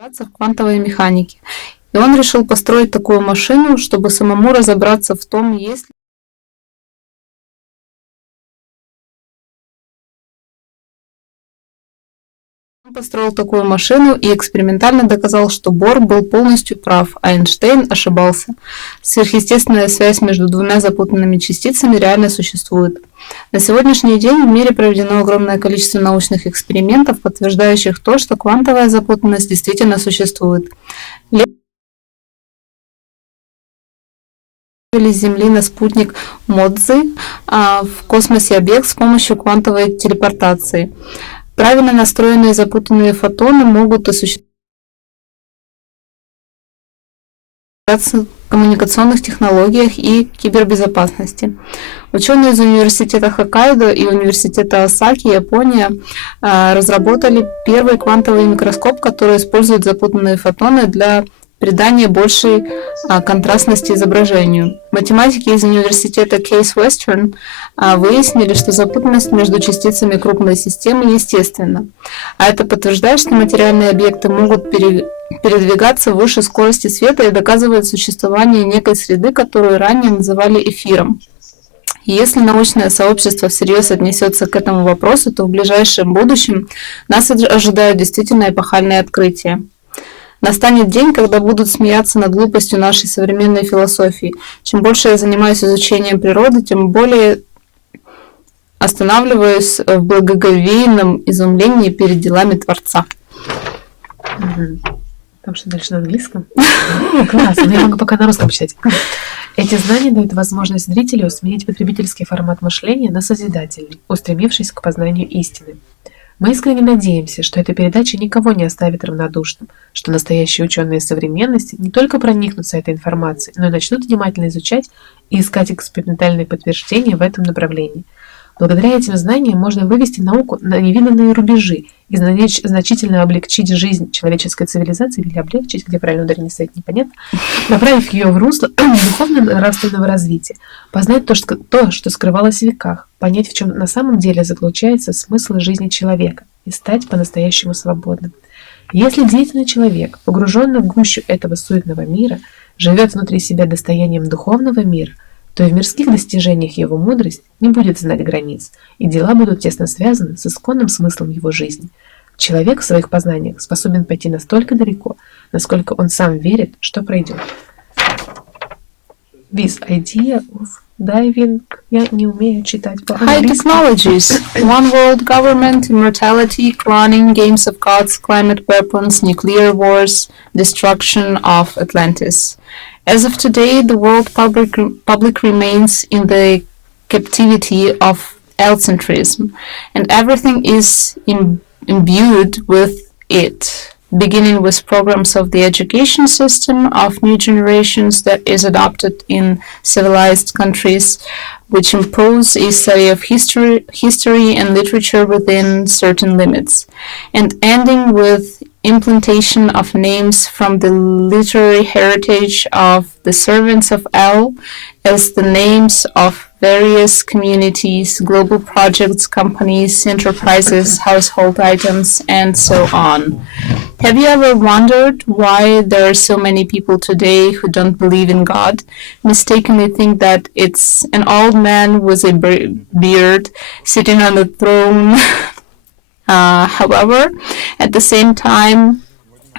в квантовой механике. И он решил построить такую машину, чтобы самому разобраться в том, есть ли он построил такую машину и экспериментально доказал, что Бор был полностью прав, а Эйнштейн ошибался. Сверхъестественная связь между двумя запутанными частицами реально существует. На сегодняшний день в мире проведено огромное количество научных экспериментов, подтверждающих то, что квантовая запутанность действительно существует. С Земли на спутник Модзи в космосе объект с помощью квантовой телепортации. Правильно настроенные запутанные фотоны могут осуществлять в коммуникационных технологиях и кибербезопасности. Ученые из университета Хоккайдо и университета Осаки, Япония, разработали первый квантовый микроскоп, который использует запутанные фотоны для придания большей контрастности изображению. Математики из университета Case Western выяснили, что запутанность между частицами крупной системы естественна. А это подтверждает, что материальные объекты могут передвигаться выше скорости света и доказывает существование некой среды, которую ранее называли эфиром. И если научное сообщество всерьез отнесется к этому вопросу, то в ближайшем будущем нас ожидают действительно эпохальные открытия. Настанет день, когда будут смеяться над глупостью нашей современной философии. Чем больше я занимаюсь изучением природы, тем более останавливаюсь в благоговейном изумлении перед делами Творца. Там что дальше на английском? Классно, но я могу пока на русском читать. Эти знания дают возможность зрителю сменить потребительский формат мышления на созидательный, устремившись к познанию истины. Мы искренне надеемся, что эта передача никого не оставит равнодушным, что настоящие ученые современности не только проникнутся этой информацией, но и начнут внимательно изучать и искать экспериментальные подтверждения в этом направлении. Благодаря этим знаниям можно вывести науку на невиданные рубежи и значительно облегчить жизнь человеческой цивилизации, или облегчить, где правильно ударение стоит, непонятно, направив ее в русло духовно-нравственного развития, познать то, что скрывалось в веках, понять, в чем на самом деле заключается смысл жизни человека, и стать по-настоящему свободным. Если деятельный человек, погруженный в гущу этого суетного мира, живет внутри себя достоянием духовного мира, то и в мирских достижениях его мудрость не будет знать границ, и дела будут тесно связаны с исконным смыслом его жизни. Человек в своих познаниях способен пойти настолько далеко, насколько он сам верит, что пройдет. This idea of diving... Я не умею читать High technologies, one world government, immortality, cloning, games of gods, climate weapons, nuclear wars, destruction of Atlantis. As of today, the world public remains in the captivity of allocentrism, and everything is imbued with it, beginning with programs of the education system of new generations that is adopted in civilized countries, which impose a study of history and literature within certain limits, and ending with implantation of names from the literary heritage of the servants of El as the names of various communities, global projects, companies, enterprises, household items, and so on. Have you ever wondered why there are so many people today who don't believe in God, mistakenly think that it's an old man with a beard sitting on a throne? However, at the same time,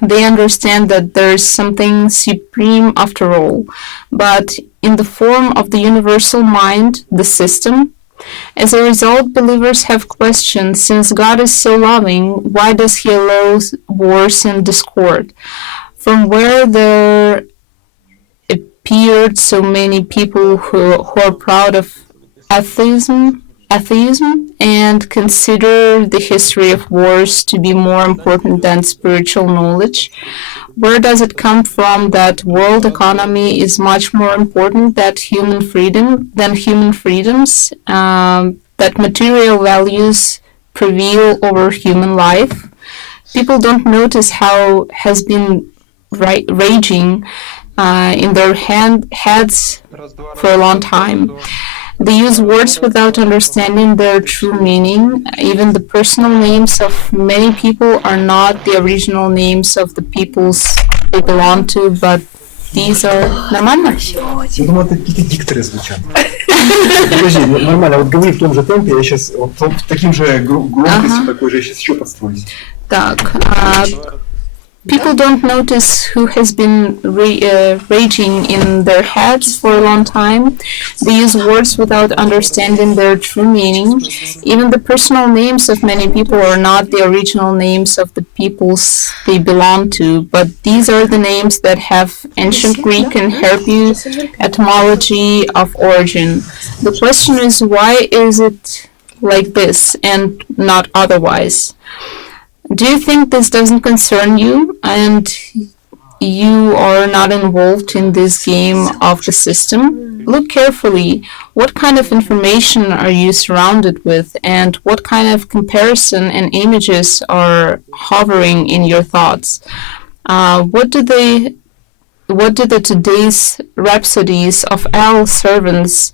they understand that there is something supreme after all, but in the form of the universal mind, the system. As a result, believers have questioned, since God is so loving, why does he allow wars and discord? From where there appeared so many people who are proud of atheism and consider the history of wars to be more important than spiritual knowledge. Where does it come from that world economy is much more important than human freedoms, that material values prevail over human life? People don't notice how has been raging in their heads for a long time. They use words without understanding their true meaning. Even the personal names of many people are not the original names of the peoples they belong to, but these are... Нормально? Я думаю, это какие-то дикторы звучат. Подожди, нормально, вот говори в том же темпе, я сейчас вот таким же громкостью такой же, я сейчас еще подстроюсь. Так, people don't notice who has been raging in their heads for a long time. They use words without understanding their true meaning. Even the personal names of many people are not the original names of the peoples they belong to, but these are the names that have ancient Greek and Hebrew etymology of origin. The question is, why is it like this and not otherwise? Do you think this doesn't concern you and you are not involved in this game of the system? Look carefully. What kind of information are you surrounded with, and what kind of comparison and images are hovering in your thoughts? What do the today's rhapsodies of L's servants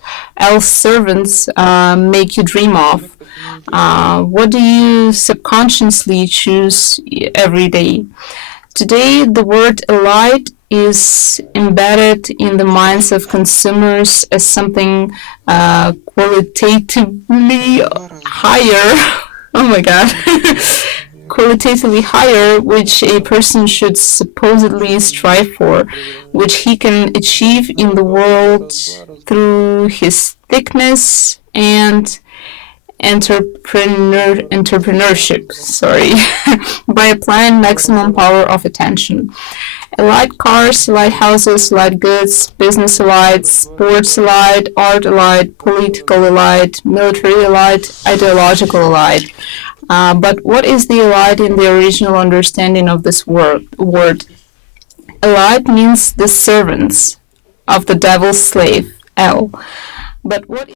make you dream of? What do you subconsciously choose every day? Today, the word elite is embedded in the minds of consumers as something qualitatively higher. Oh my god. Qualitatively higher, which a person should supposedly strive for, which he can achieve in the world through his thickness and entrepreneurship, by applying maximum power of attention. Elite cars, elite houses, elite goods, business elite, sports elite, art elite, political elite, military elite, ideological elite. But what is the elite in the original understanding of this word? Elite means the servants of the devil's slave, El. But what